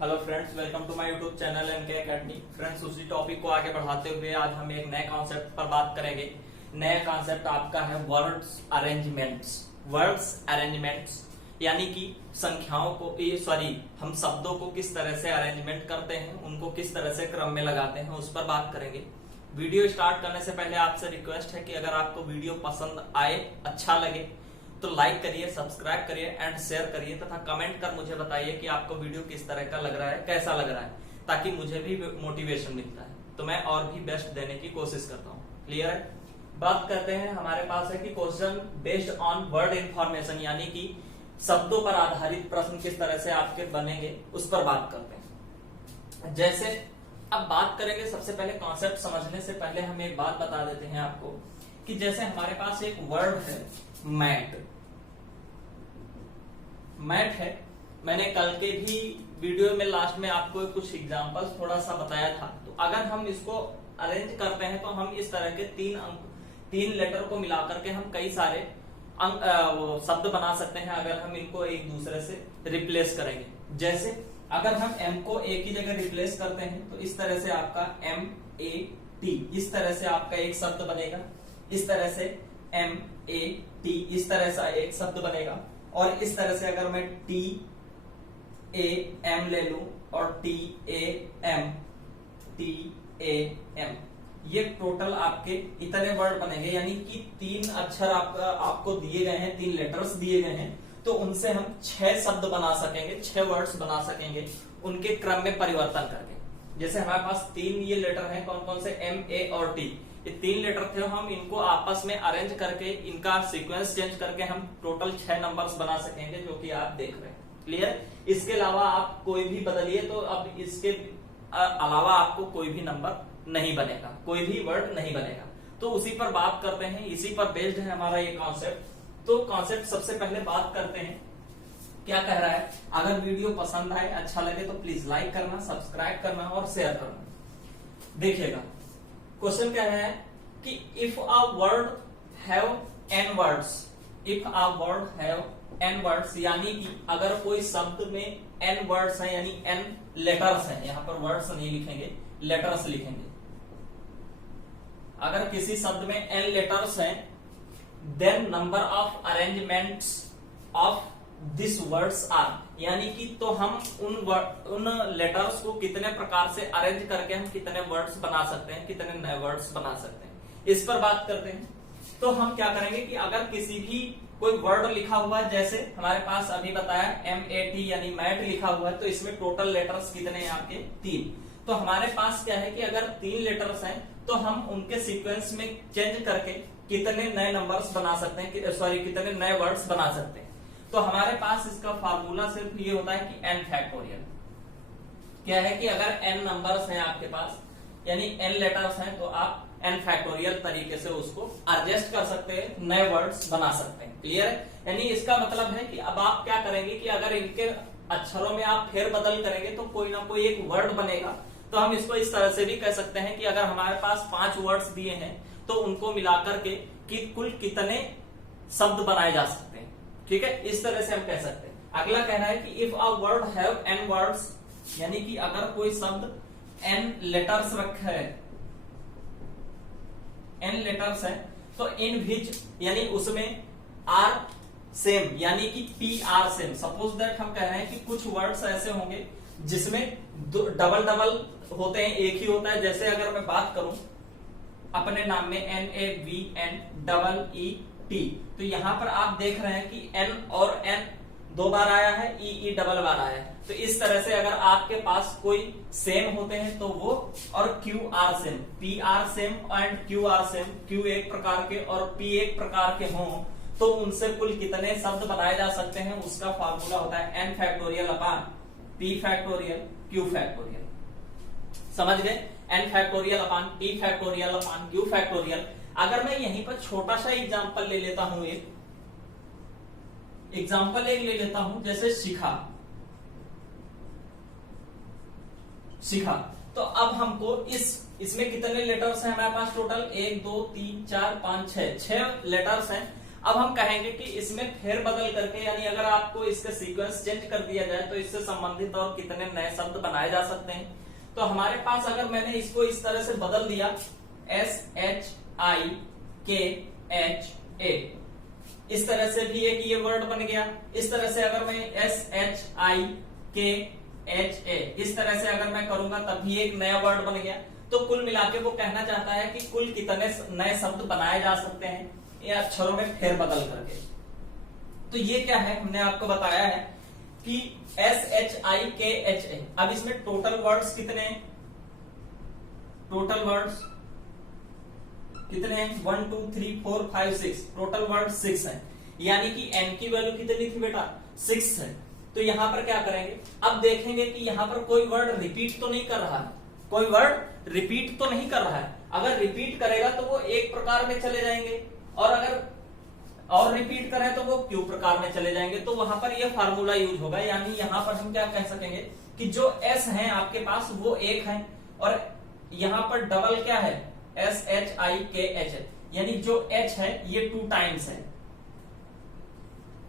Hello friends, welcome to my YouTube channel MK academy. Friends, उसी topic को आगे बढ़ाते हुए आज हम एक नए कॉन्सेप्ट पर बात करेंगे। नया कॉन्सेप्ट आपका है वर्ड्स अरेंजमेंट्स। वर्ड्स अरेंजमेंट्स यानी कि संख्याओं को हम शब्दों को किस तरह से अरेंजमेंट करते हैं, उनको किस तरह से क्रम में लगाते हैं, उस पर बात करेंगे। वीडियो स्टार्ट करने से पहले आपसे रिक्वेस्ट है कि अगर आपको वीडियो पसंद आए, अच्छा लगे तो लाइक करिए, सब्सक्राइब करिए एंड शेयर करिए तथा कमेंट कर मुझे बताइए कि आपको वीडियो किस तरह का लग रहा है, कैसा लग रहा है, ताकि मुझे भी मोटिवेशन मिलता है तो मैं और भी बेस्ट देने की कोशिश करता हूँ। क्लियर है? बात करते हैं। हमारे पास है कि question based on word information, यानी कि शब्दों पर आधारित प्रश्न किस तरह से आपके बनेंगे उस पर बात करते हैं। जैसे अब बात करेंगे, सबसे पहले कॉन्सेप्ट समझने से पहले हम एक बात बता देते हैं आपको कि जैसे हमारे पास एक वर्ड है मैट। मैट है, मैंने कल के भी वीडियो में लास्ट में आपको कुछ एग्जांपल्स थोड़ा सा बताया था। तो अगर हम इसको अरेंज करते हैं तो हम इस तरह के तीन लेटर को मिलाकर के हम कई सारे शब्द बना सकते हैं अगर हम इनको एक दूसरे से रिप्लेस करेंगे। जैसे अगर हम एम को ए की जगह रिप्लेस करते हैं तो इस तरह से आपका एम ए टी, इस तरह से आपका एक शब्द बनेगा। इस तरह से एम ए टी, इस तरह से एक शब्द बनेगा। और इस तरह से अगर मैं टी ए एम ले लूं और टी ए एम, ये टोटल आपके इतने वर्ड बनेंगे, यानी कि 3 अक्षर आपको दिए गए हैं, 3 लेटर्स दिए गए हैं, तो उनसे हम 6 शब्द बना सकेंगे, 6 वर्ड्स बना सकेंगे उनके क्रम में परिवर्तन करके। जैसे हमारे पास 3 ये लेटर हैं, कौन कौन से, एम ए और टी, ये 3 लेटर थे। हम इनको आपस में अरेंज करके इनका सीक्वेंस चेंज करके हम टोटल 6 नंबर्स बना सकेंगे, जो कि आप देख रहे हैं। क्लियर? इसके अलावा आप कोई भी बदलिए तो अब इसके अलावा आपको कोई भी नंबर नहीं बनेगा, कोई भी वर्ड नहीं बनेगा। तो उसी पर बात करते हैं, इसी पर बेस्ड है हमारा ये कॉन्सेप्ट। तो कॉन्सेप्ट सबसे पहले बात करते हैं, क्या कह रहा है। अगर वीडियो पसंद आए, अच्छा लगे तो प्लीज लाइक करना, सब्सक्राइब करना और शेयर करना। देखिएगा, क्वेश्चन क्या है कि if a word have n words, if a word have n words, यानी कि अगर कोई शब्द में n वर्ड्स हैं, यानी n लेटर्स हैं, यहां पर वर्ड्स नहीं लिखेंगे, लेटर्स लिखेंगे। अगर किसी शब्द में n लेटर्स हैं, then number of arrangements of this words are, यानी कि तो हम उन लेटर्स को कितने प्रकार से अरेंज करके हम कितने वर्ड्स बना सकते हैं, कितने नए वर्ड्स बना सकते हैं, इस पर बात करते हैं। तो हम क्या करेंगे कि अगर किसी भी कोई वर्ड लिखा हुआ है, जैसे हमारे पास अभी बताया एम ए टी यानी मैट लिखा हुआ है, तो इसमें टोटल लेटर्स कितने हैं आपके, 3। तो हमारे पास क्या है कि अगर 3 लेटर्स हैं तो हम उनके सीक्वेंस में चेंज करके कितने नए नंबर्स बना सकते हैं, कितने नए वर्ड्स बना सकते हैं। तो हमारे पास इसका फार्मूला सिर्फ ये होता है कि n फैक्टोरियल। क्या है कि अगर n नंबर्स हैं आपके पास, यानी n लेटर्स हैं, तो आप n फैक्टोरियल तरीके से उसको एडजस्ट कर सकते हैं, नए वर्ड्स बना सकते हैं। क्लियर है? यानी इसका मतलब है कि अब आप क्या करेंगे कि अगर इनके अक्षरों में आप फेरबदल करेंगे तो कोई ना कोई एक वर्ड बनेगा। तो हम इसको इस तरह से भी कह सकते हैं कि अगर हमारे पास 5 वर्ड्स दिए हैं तो उनको मिलाकर के कि कुल कितने शब्द बनाए जा सकते हैं। ठीक है, इस तरह से हम कह सकते हैं। अगला कहना है कि if a word have n words, यानी कि अगर कोई शब्द n लेटर्स रखा है, n लेटर्स है, तो इन विच, यानी उसमें आर सेम, यानी कि P R same. Suppose that हम कह रहे हैं कि कुछ वर्ड्स ऐसे होंगे जिसमें डबल होते हैं, एक ही होता है। जैसे अगर मैं बात करूं अपने नाम में NAVN तो यहां पर आप देख रहे हैं कि n और n 2 बार आया है, E डबल बार आया है। तो इस तरह से अगर आपके पास कोई सेम होते हैं तो वो, और QR same, PR same and QR same, Q एक प्रकार के और P एक प्रकार के हों, तो उनसे कुल कितने शब्द बनाए जा सकते हैं, उसका फार्मूला होता है n फैक्टोरियल अपान P फैक्टोरियल Q फैक्टोरियल। समझ गए? n फैक्टोरियल अपान P फैक्टोरियल अपान Q फैक्टोरियल। अगर मैं यहीं पर छोटा सा एग्जांपल ले लेता हूं, एग्जांपल एक ले लेता हूं, जैसे शिखा। तो अब हमको इसमें कितने लेटर्स हैं हमारे पास टोटल, 1 2 3 4 5 6 लेटर्स हैं। अब हम कहेंगे कि इसमें फेरबदल करके, यानी अगर आपको इसका सीक्वेंस चेंज कर दिया जाए तो इससे संबंधित और कितने नए शब्द बनाए जा सकते हैं। तो हमारे पास अगर मैंने इसको इस तरह से बदल दिया SHIKHA, इस तरह से भी एक ये वर्ड बन गया। इस तरह से अगर मैं SHIKHA इस तरह से अगर मैं करूंगा तब भी एक नया वर्ड बन गया। तो कुल मिलाके वो कहना चाहता है कि कुल कितने नए शब्द बनाए जा सकते हैं ये अक्षरों में फेरबदल करके। तो ये क्या है, हमने आपको बताया है कि SHIKHA। अब इसमें टोटल वर्ड्स कितने हैं, टोटल वर्ड्स कितने हैं, 1 2 3 4 5 6, टोटल वर्ड 6 है। यानी कि n की वैल्यू कितनी थी बेटा, 6 है। तो यहां पर क्या करेंगे, अब देखेंगे कि यहां पर कोई वर्ड रिपीट तो नहीं कर रहा है, कोई वर्ड रिपीट तो नहीं कर रहा है। अगर रिपीट करेगा तो वो एक प्रकार में चले जाएंगे, और अगर और रिपीट करें तो वो क्यू प्रकार में चले जाएंगे। तो वहां पर ये फार्मूला यूज होगा, यानी यहां पर हम क्या कह सकेंगे कि जो एस है आपके पास वो एक है, और यहां पर डबल क्या है, SHIKH, यानी जो H है ये 2 टाइम्स है,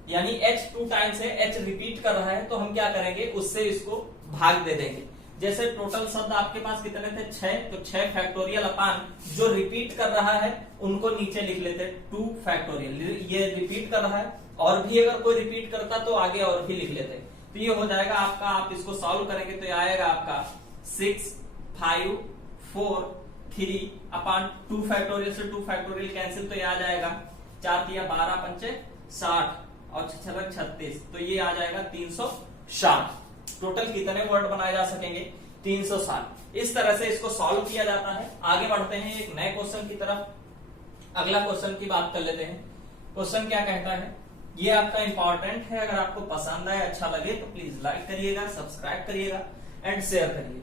यानी H 2 टाइम्स है, H रिपीट कर रहा है। तो हम क्या करेंगे, उससे इसको भाग दे देंगे। जैसे टोटल शब्द आपके पास कितने थे, 6, तो 6 फैक्टोरियल अपान जो रिपीट कर रहा है उनको नीचे लिख लेते 2 फैक्टोरियल। ये रिपीट कर रहा है, और भी अगर कोई रिपीट करता तो आगे और भी लिख लेते। तो ये हो जाएगा आपका, आप इसको सॉल्व करेंगे तो ये आएगा आपका 6 5 4 3 अपान 2 फैक्टोरियल से 2 फैक्टोरियल कैंसिल, तो ये आ जाएगा 4 3 12 5 60 और 6 36, तो ये आ जाएगा 360। टोटल कितने वर्ड बनाए जा सकेंगे, 360। इस तरह से इसको सॉल्व किया जाता है। आगे बढ़ते हैं एक नए क्वेश्चन की तरफ। अगला क्वेश्चन की बात कर लेते हैं। क्वेश्चन क्या कहता है, ये आपका इंपॉर्टेंट है, अगर आपको पसंद आए, अच्छा लगे तो प्लीज लाइक करिएगा, सब्सक्राइब करिएगा एंड शेयर करिए।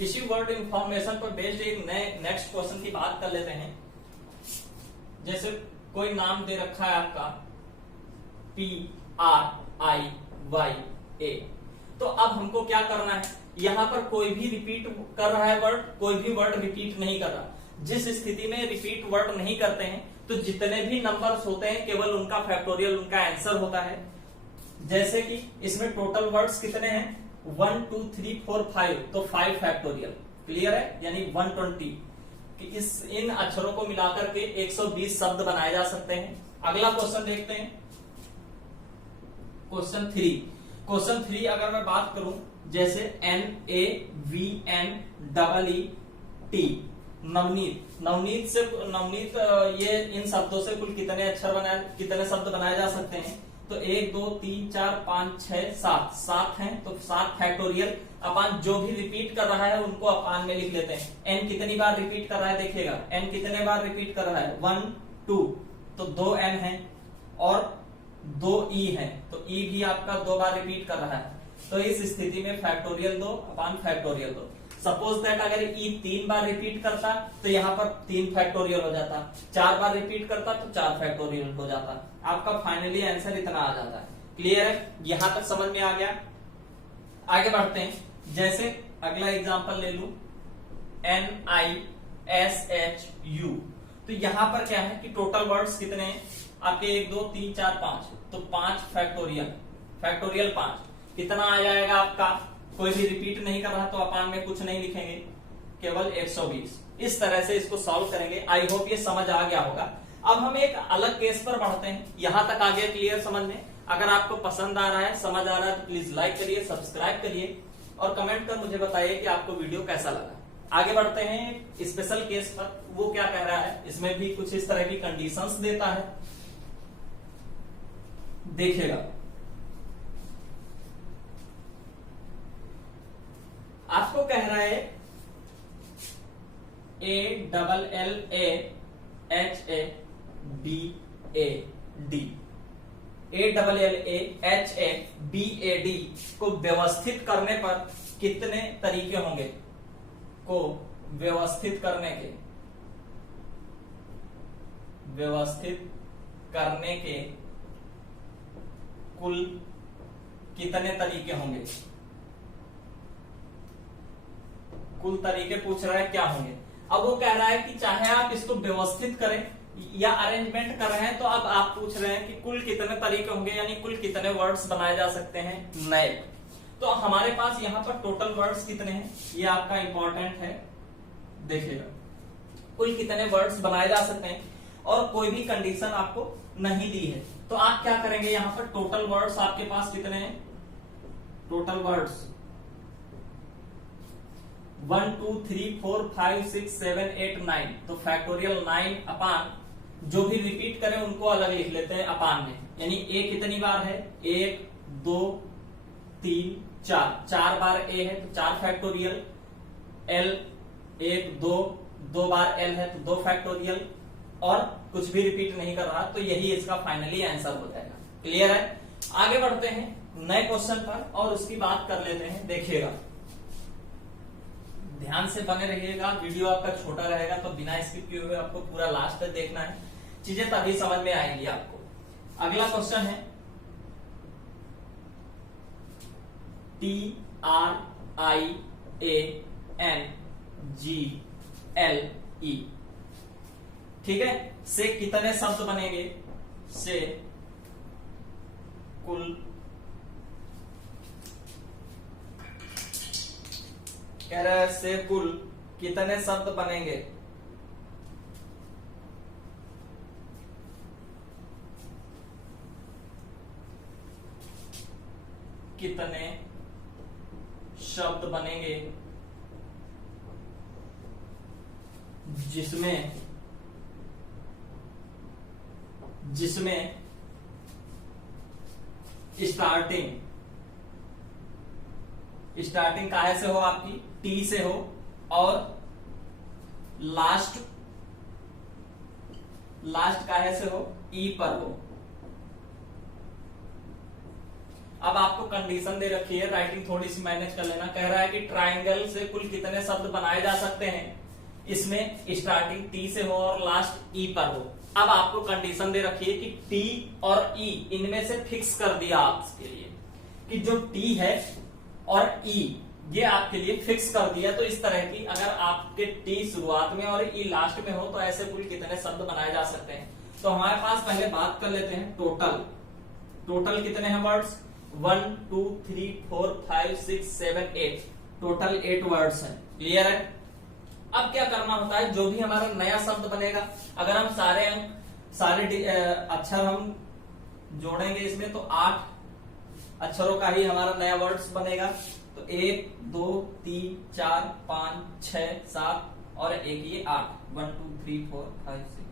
इसी वर्ड इंफॉर्मेशन पर बेस्ड एक नए नेक्स्ट क्वेश्चन की बात कर लेते हैं। जैसे कोई नाम दे रखा है आपका PRIYA, तो अब हमको क्या करना है, यहां पर कोई भी रिपीट कर रहा है वर्ड, कोई भी वर्ड रिपीट नहीं कर रहा। जिस स्थिति में रिपीट वर्ड नहीं करते हैं तो जितने भी नंबर्स होते हैं केवल उनका फैक्टोरियल उनका आंसर होता है। जैसे कि इसमें टोटल वर्ड्स कितने हैं, 1 2 3 4 5, तो 5 फैक्टोरियल, क्लियर है, यानी 120। इन अक्षरों को मिलाकर के 120 शब्द बनाए जा सकते हैं। अगला क्वेश्चन देखते हैं, क्वेश्चन 3। क्वेश्चन 3 अगर मैं बात करूं, जैसे NAVNEET, नवनीत। नवनीत ये इन शब्दों से कुल कितने अक्षर बनाए, कितने शब्द बनाए जा सकते हैं, तो 1 2 3 4 5 6 7 हैं, तो 7 फैक्टोरियल अपान जो भी रिपीट कर रहा है उनको अपान में लिख लेते हैं। n कितनी बार रिपीट कर रहा है, देखिएगा n कितने बार रिपीट कर रहा है, 1 2, तो 2n है, और 2 e है, तो e भी आपका 2 बार रिपीट कर रहा है। तो इस स्थिति में factorial 2 upon factorial 2। Suppose that अगर e 3 बार रिपीट करता तो यहाँ पर 3 फैक्टोरियल हो जाता, 4 बार रिपीट करता तो 4 फैक्टोरियल हो जाता। आपका फाइनली आंसर इतना आ जाता है। क्लियर है, यहां तक समझ में आ गया। आगे बढ़ते हैं, जैसे अगला एग्जांपल ले लू, NISHU, तो यहां पर क्या है कि टोटल वर्ड्स कितने हैं आपके, 1 2 3 4 5, तो 5 फैक्टोरियल 5, कितना आ जाएगा आपका, कोई भी रिपीट नहीं कर रहा तो अपान में कुछ नहीं लिखेंगे, केवल 120। इस तरह से इसको सॉल्व करेंगे। आई होप ये समझ आ गया होगा। अब हम एक अलग केस पर बढ़ते हैं। यहां तक आ गया क्लियर समझ में? अगर आपको पसंद आ रहा है, समझ आ रहा है, तो प्लीज लाइक करिए, सब्सक्राइब करिए और कमेंट कर मुझे बताइए कि आपको वीडियो कैसा लगा। आगे बढ़ते हैं स्पेशल केस पर। वो क्या कह रहा है, इसमें भी कुछ इस तरह की कंडीशंस देता है, देखिएगा। आपको कह रहा है ALLAHABAD को व्यवस्थित करने पर कितने तरीके होंगे, को व्यवस्थित करने के कुल कितने तरीके होंगे, कुल तरीके पूछ रहा है क्या होंगे। अब वो कह रहा है कि चाहे आप इसको व्यवस्थित करें या अरेंजमेंट कर रहे हैं, तो अब आप पूछ रहे हैं कि कुल कितने तरीके होंगे, यानी कुल कितने वर्ड्स बनाए जा सकते हैं नए। तो हमारे पास यहाँ पर टोटल वर्ड्स कितने हैं, ये आपका इंपॉर्टेंट है, देखिएगा कुल कितने वर्ड्स बनाए जा सकते हैं और कोई भी कंडीशन आपको नहीं दी है। तो आप क्या करेंगे, यहाँ पर टोटल वर्ड्स आपके पास कितने हैं, टोटल वर्ड्स 1 2 3 4 5 6 7 8 9, तो फैक्टोरियल 9 अपान जो भी रिपीट करें उनको अलग लिख लेते हैं अपान में, यानी ए कितनी बार है, 1 2 3 4, 4 बार ए है तो 4 फैक्टोरियल, एल 1 2 बार एल है तो 2 फैक्टोरियल, और कुछ भी रिपीट नहीं कर रहा, तो यही इसका फाइनली आंसर हो जाएगा। क्लियर है। आगे बढ़ते हैं नए क्वेश्चन पर और उसकी बात कर लेते हैं। देखिएगा ध्यान से बने रहिएगा, वीडियो आपका छोटा रहेगा तो बिना स्किप किए हुए आपको पूरा लास्ट तक देखना है, चीजें तभी समझ में आएंगी आपको। अगला क्वेश्चन है TRIANGLE, ठीक है, से कितने शब्द बनेंगे, से कुल कह रहा है से कुल कितने शब्द बनेंगे, कितने शब्द बनेंगे जिसमें स्टार्टिंग काहे से हो, आपकी टी से हो और लास्ट काहे से हो, ई पर हो। अब आपको कंडीशन दे रखी है, राइटिंग थोड़ी सी मैनेज कर लेना। कह रहा है कि ट्राइंगल से कुल कितने शब्द बनाए जा सकते हैं, इसमें स्टार्टिंग टी से हो और लास्ट ई पर हो। अब आपको कंडीशन दे रखी है कि टी और ई इनमें से फिक्स कर दिया आपके लिए कि जो टी है और ई ये आपके लिए फिक्स कर दिया। तो इस तरह की अगर आपके टी शुरुआत में और ई लास्ट में हो तो ऐसे कुल कितने शब्द बनाए जा सकते हैं। तो हमारे पास पहले बात कर लेते हैं टोटल कितने हैं वर्ड्स, 1 2 3 4 5 6 7 8, टोटल 8 वर्ड्स हैं। क्लियर है। अब क्या करना होता है, जो भी हमारा नया शब्द बनेगा, अगर हम सारे अक्षर हम जोड़ेंगे इसमें तो 8 अक्षरों का ही हमारा नया वर्ड्स बनेगा। तो 1 2 3 4 5 6 7 और एक ये 8, 1 2 3 4 5 6,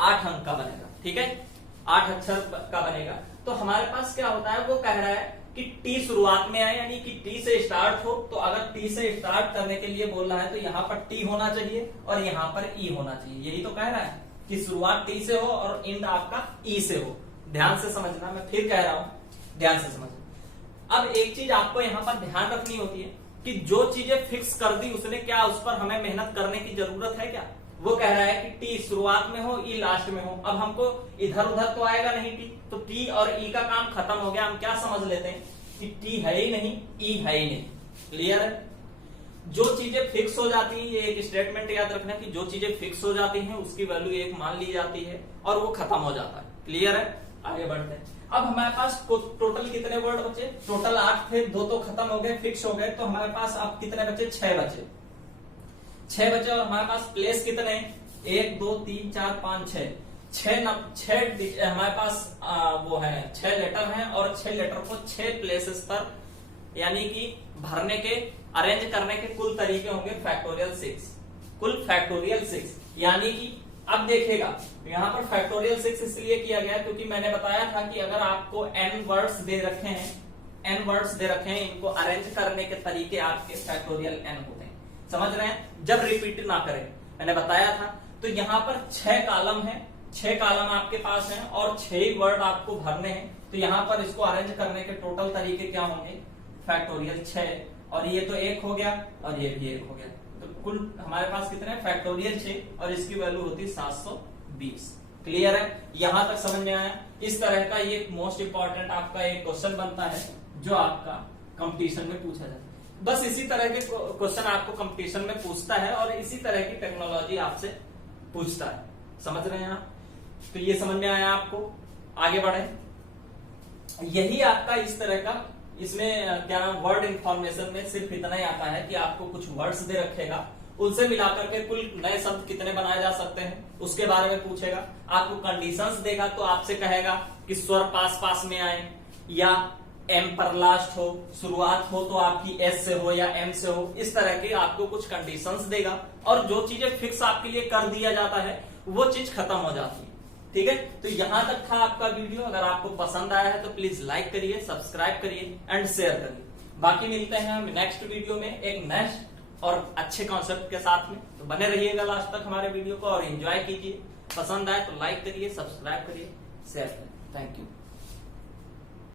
8 अंक का बनेगा। ठीक है, 8 अक्षर का बनेगा। तो हमारे पास क्या होता है, वो कह रहा है कि टी शुरुआत में आए, यानी कि टी से स्टार्ट हो। तो अगर टी से स्टार्ट करने के लिए बोल रहा है तो यहाँ पर टी होना चाहिए और यहाँ पर ई होना चाहिए। यही तो कह रहा है कि शुरुआत टी से हो और एंड आपका ई से हो। ध्यान से समझना, मैं फिर कह रहा हूं, ध्यान से समझना। अब एक चीज आपको यहाँ पर ध्यान रखनी होती है कि जो चीजें फिक्स कर दी उसने, क्या उस पर हमें मेहनत करने की जरूरत है क्या। वो कह रहा है कि टी शुरुआत में हो, ई लास्ट में हो। अब हमको इधर उधर तो आएगा नहीं टी, तो टी और ई का काम खत्म हो गया। हम क्या समझ लेते हैं कि टी है ही नहीं, ई है ही नहीं। क्लियर है। जो चीजें फिक्स हो जाती हैं, ये एक स्टेटमेंट याद रखना कि जो चीजें फिक्स हो जाती हैं उसकी वैल्यू 1 मान ली जाती है और वो खत्म हो जाता है। क्लियर है। आगे बढ़ते हैं। अब हमारे पास टोटल कितने वर्ड बचे, टोटल 8 थे, 2 तो खत्म हो गए, फिक्स हो गए। तो हमारे पास अब कितने बचे, 6 बचे। और हमारे पास प्लेस कितने, 1 2 3 4 5 6 हमारे पास वो है 6 लेटर हैं और 6 लेटर को 6 प्लेसेस पर यानी कि भरने के, अरेंज करने के कुल तरीके होंगे फैक्टोरियल 6, कुल फैक्टोरियल 6। यानी कि अब देखिएगा यहाँ पर फैक्टोरियल 6 इसलिए किया गया क्योंकि मैंने बताया था कि अगर आपको n वर्ड्स दे रखे हैं, इनको अरेंज करने के तरीके आपके फैक्टोरियल n होते हैं। समझ रहे हैं, जब रिपीट ना करें, मैंने बताया था। तो यहाँ पर 6 कॉलम है, 6 कॉलम आपके पास हैं और 6 वर्ड आपको भरने हैं। तो यहाँ पर इसको अरेंज करने के टोटल तरीके क्या होंगे, फैक्टोरियल 6, और ये तो 1 हो गया और ये भी 1 हो गया। तो कुल हमारे पास कितने, फैक्टोरियल 6 और इसकी वैल्यू होती 720। क्लियर है, यहां तक समझ में आया। इस तरह का ये मोस्ट इंपॉर्टेंट आपका एक क्वेश्चन बनता है जो आपका कंपटीशन में पूछा जाता है। बस इसी तरह के क्वेश्चन आपको कंपटीशन में पूछता है और इसी तरह की टेक्नोलॉजी आपसे पूछता है। समझ रहे हैं आप? तो ये समझ में आया आपको? आगे बढ़े। यही आपका इस तरह का, इसमें क्या नाम, वर्ड इंफॉर्मेशन में सिर्फ इतना ही आता है कि आपको कुछ वर्ड्स दे रखेगा, उनसे मिलाकर के कुल नए शब्द कितने बनाए जा सकते हैं उसके बारे में पूछेगा। आपको कंडीशंस देगा तो आपसे कहेगा कि स्वर पास पास में आए, या एम पर लास्ट हो, शुरुआत हो तो आपकी एस से हो या एम से हो, इस तरह के आपको कुछ कंडीशंस देगा। और जो चीजें फिक्स आपके लिए कर दिया जाता है वो चीज खत्म हो जाती है। ठीक है, तो यहां तक था आपका वीडियो। अगर आपको पसंद आया है तो प्लीज लाइक करिए, सब्सक्राइब करिए एंड शेयर करिए। बाकी मिलते हैं हम नेक्स्ट वीडियो में एक नेक्स्ट और अच्छे कॉन्सेप्ट के साथ में। तो बने रहिएगा लास्ट तक हमारे वीडियो को और एंजॉय कीजिए। पसंद आए तो लाइक करिए, सब्सक्राइब करिए, शेयर करिए। Thank you.